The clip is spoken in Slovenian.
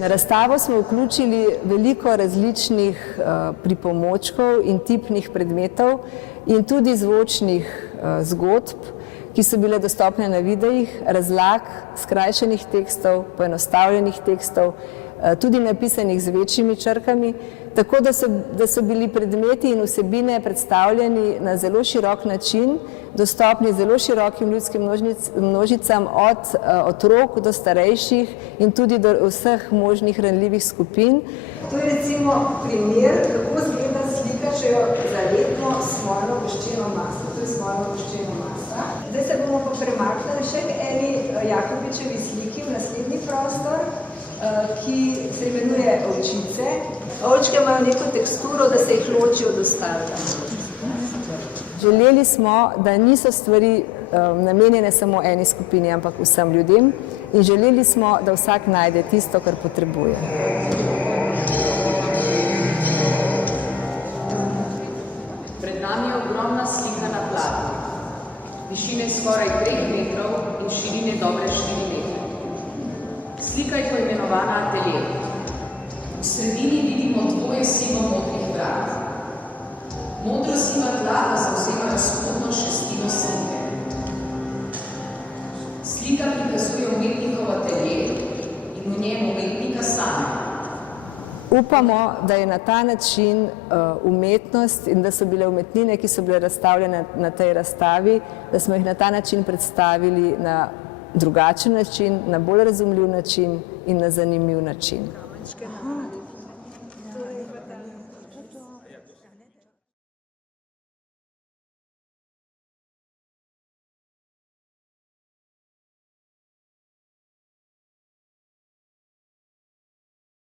Na razstavo smo vključili veliko različnih pripomočkov in tipnih predmetov in tudi zvočnih zgodb, ki so bile dostopne na videih, razlag, skrajšanih tekstov, poenostavljenih tekstov, tudi napisanih z večjimi črkami, tako da so bili predmeti in vsebine predstavljeni na zelo širok način, dostopni zelo širokim ljudskim množicam, od otrok do starejših in tudi do vseh možnih ranljivih skupin. To je recimo primer, kako izgleda slika, če jo zaletimo smojno voščeno maslo. To je smojno voščeno masla. Zdaj se bomo pa premaknili še k eni Jakopičevi sliki v naslednji prostor, ki se imenuje ovčice. Ovčke imajo neko teksturo, da se jih loči od ostalega. Želeli smo, da niso stvari namenjene samo eni skupini, ampak vsem ljudem, in želeli smo, da vsak najde tisto, kar potrebuje. Pred nami je ogromna slika na platnu, višine skoraj 3 metrov in širine dobre 4 metre. Slika je poimenovana Atelje. V sredini vidimo dvoje sivo-modrih vrat. Modro-siva tla pa zavzemajo spodnjo šestino slike. Slika prikazuje umetnikov atelje in v njem umetnika samega. Upamo, da je na ta način umetnost in da so bile umetnine, ki so bile razstavljene na tej razstavi, da smo jih na ta način predstavili na drugačen način, na bolj razumljiv način in na zanimiv način.